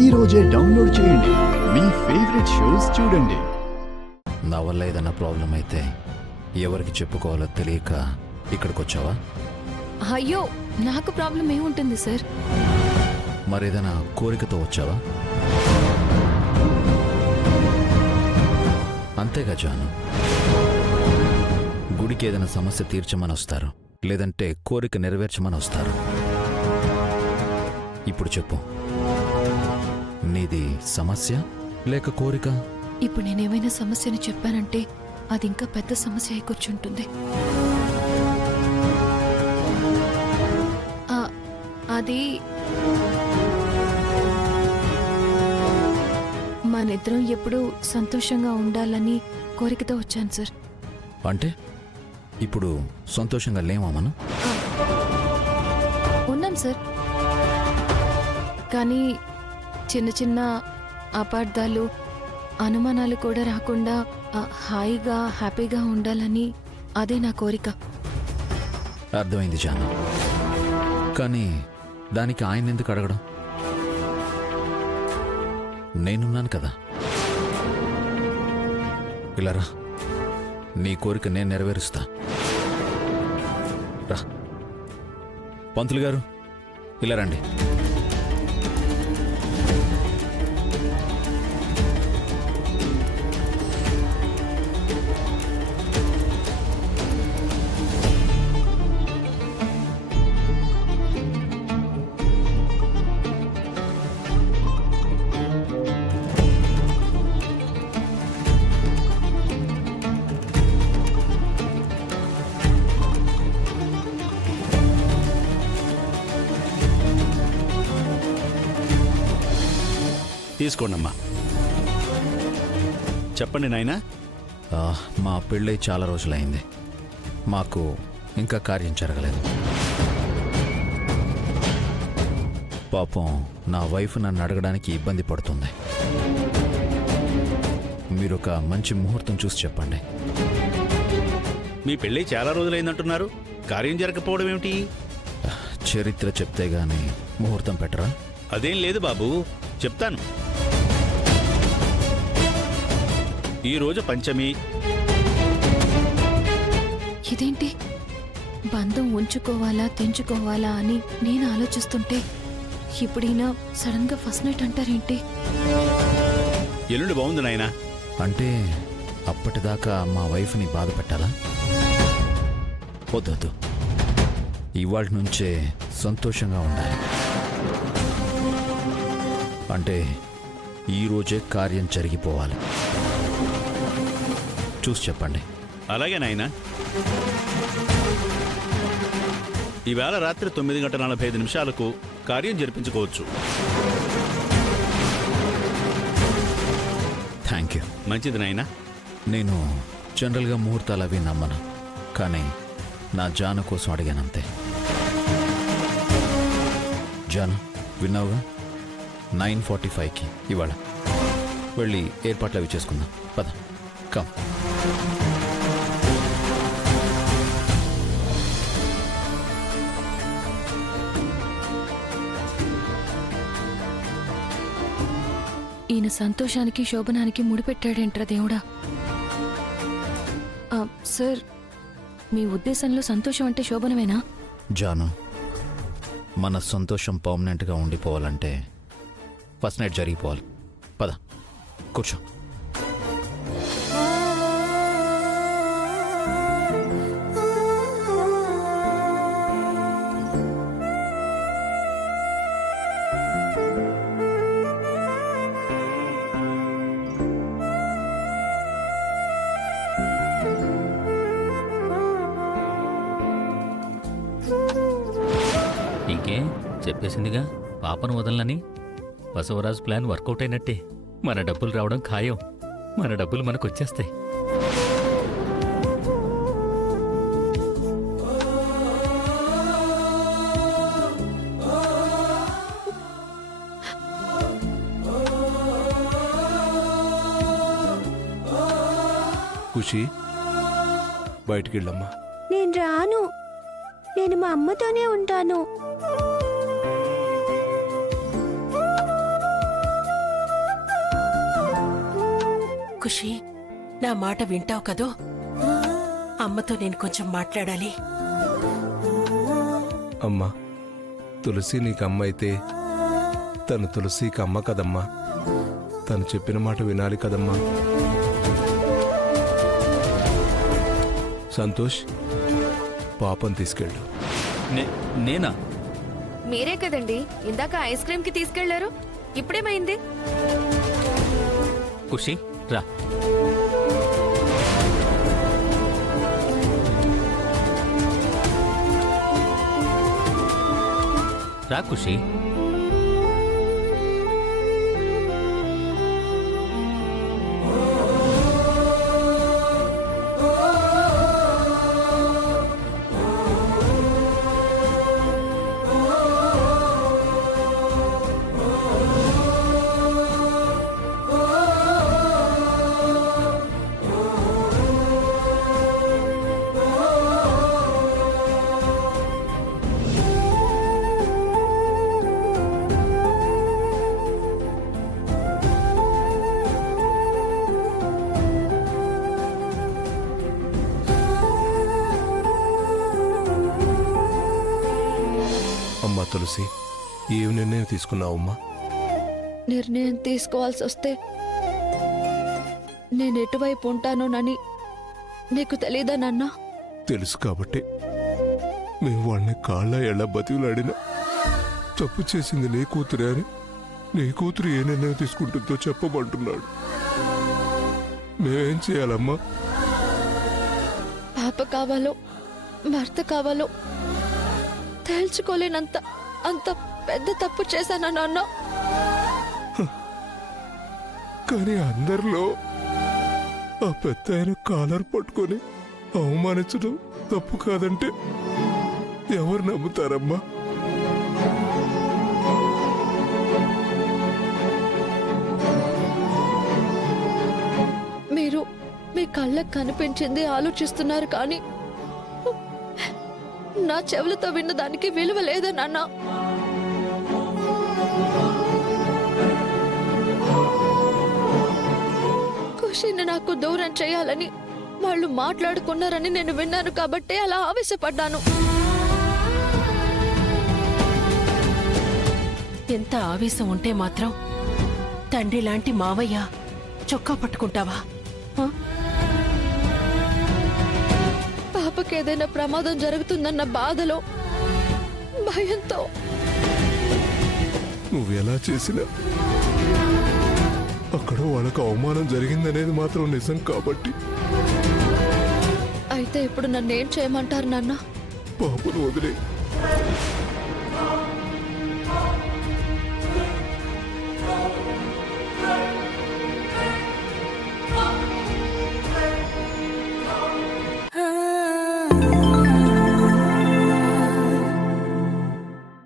ఈ రోజే డౌన్లోడ్ చేయండి. మీ ఫేవరెట్ షోస్ చూడండి. నా వల్ల ఏదైనా ప్రాబ్లం అయితే ఎవరికి చెప్పుకోవాలో తెలియక ఇక్కడికి వచ్చావా? అయ్యో, నాకు ప్రాబ్లం ఏముంటుంది సార్? మరేదైనా కోరికతో వచ్చావా? అంతేగా జాను, గుడికి ఏదైనా సమస్య తీర్చమని వస్తారు, లేదంటే కోరిక నెరవేర్చమని వస్తారు. ఇప్పుడు చెప్పు, నీది సమస్య లేక కోరిక? ఇప్పుడు నేనేమైనా సమస్యని చెప్పానంటే అది ఇంకా పెద్ద సమస్య అయి కూర్చుంటుంది. అది మనిద్దరం ఎప్పుడూ సంతోషంగా ఉండాలని కోరికతో వచ్చాను సార్. అంటే ఇప్పుడు సంతోషంగా లేమా మనం? ఉన్నాం సార్, కానీ చిన్న చిన్న అపార్థాలు, అనుమానాలు కూడా రాకుండా హాయిగా హ్యాపీగా ఉండాలని అదే నా కోరిక. అర్థమైంది జాను, కానీ దానికి ఆయన ఎందుకు అడగడం? నేనున్నాను కదా. ఇలా రా, నీ కోరిక నేను నెరవేరుస్తా. రా పంతులు గారు, ఇలా రండి. తీసుకోండమ్మా. చెప్పండి నాయనా. మా పెళ్ళై చాలా రోజులైంది, మాకు ఇంకా కార్యం జరగలేదు. పాపం నా వైఫ్ నన్ను అడగడానికి ఇబ్బంది పడుతుంది. మీరు ఒక మంచి ముహూర్తం చూసి చెప్పండి. మీ పెళ్ళై చాలా రోజులైందంటున్నారు, కార్యం జరగకపోవడం ఏమిటి? చరిత్ర చెప్తే గాని ముహూర్తం పెట్టరా? అదేం లేదు బాబు, చెప్తాను. ఈరోజు పంచమి. ఇదేంటి, బంధం ఉంచుకోవాలా తెంచుకోవాలా అని నేను ఆలోచిస్తుంటే ఇప్పుడైనా సడన్ గా ఫస్ట్ నైట్ అంటారేంటి? ఎల్లుండి బాగుంది నాయనా. అంటే అప్పటిదాకా మా వైఫ్ని బాధ పెట్టాలా? వద్దొద్దు, ఇవాళ నుంచే సంతోషంగా ఉండాలి. అంటే ఈరోజే కార్యం జరిగిపోవాలి. చూసి చెప్పండి. అలాగే నాయనా. ఈవేళ రాత్రి 9:45 కార్యం జరిపించుకోవచ్చు. Thank you. మంచిది నాయనా. నేను జనరల్గా ముహూర్తాలు అవి నమ్మను, కానీ నా జాను కోసం అడిగానంతే. జాను, విన్నావుగా, 9:45కి ఇవాళ వెళ్ళి ఏర్పాట్లు అవి చేసుకుందాం. పద, కమ్. ఈయన సంతోషానికి శోభనానికి ముడిపెట్టాడేంట్రా దేవుడా. సార్, మీ ఉద్దేశంలో సంతోషం అంటే శోభనమేనా? జాను, మన సంతోషం పర్మనెంట్గా ఉండిపోవాలంటే ఫస్ట్ నైట్ జరిగిపోవాలి. పద, కూర్చో. ఇంకేం చెప్పేసిందిగా పాపను వదలని. బసవరాజు ప్లాన్ వర్కౌట్ అయినట్టే. మన డబ్బులు రావడం ఖాయం. మన డబ్బులు మనకు వచ్చేస్తాయి. ఖుషి, బయటికి వెళ్ళమ్మా. నేను రాను, నేను మా అమ్మతోనే ఉంటాను. ఖుషి, నా మాట వింటావు కదూ? అమ్మతో నేను కొంచెం మాట్లాడాలి. అమ్మా, తులసి నీకు అమ్మ అయితే తను తులసికి అమ్మ కదమ్మా. తను చెప్పిన మాట వినాలి కదమ్మా. సంతోష్, పాపం తీసుకెళ్ళు. నేనా? మీరే కదండి ఇందాక ఐస్ క్రీమ్ కి తీసుకెళ్లారు. ఇప్పుడేమైంది? ఖుషి రా. రా ఖుషి. అమ్మా తులసి, ఏం నిర్ణయం తీసుకున్నావమ్మా? నిర్ణయం తీసుకోవాల్సి వస్తే నేను ఎటువైపు ఉంటానోనని నీకు తెలీదా నాన్నా? తెలుసు కాబట్టి మేము వాడిని కాళ్ళ ఎళ్ళ బతిలాడినా తప్పు చేసింది నీ కూతురే అని నీ కూతురు ఏ నిర్ణయం తీసుకుంటుందో చెప్పమంటున్నాడు. మేమేం చేయాలమ్మా? పాప కావాలో భర్త కావాలో తేల్చుకోలేనంత అంత పెద్ద తప్పు చేశానా నాన్న? కానీ అందరిలో ఆ పెద్ద ఆయన కాలర్ పట్టుకొని అవమానించడం తప్పు కాదంటే ఎవరు నమ్ముతారమ్మా? మీరు మీ కళ్ళకు కనిపించింది ఆలోచిస్తున్నారు కానీ నా చెవులతో విన్న దానికి విలువ లేదా నాన్న? ఖుషిని నాకు దూరం చేయాలని వాళ్ళు మాట్లాడుకున్నారని నేను విన్నాను కాబట్టి అలా ఆవేశపడ్డాను. ఎంత ఆవేశం ఉంటే మాత్రం తండ్రి లాంటి మావయ్య చొక్కా పట్టుకుంటావా? ఆ? పాపకి ఏదైనా ప్రమాదం జరుగుతుందన్న బాధలో భయంతో నువ్వెలా చేసినా అక్కడ వాళ్ళకు అవమానం జరిగిందనేది మాత్రం నిజం కాబట్టి అయితే ఇప్పుడు నన్ను ఏం చేయమంటారు నాన్న? పాపను వదిలే.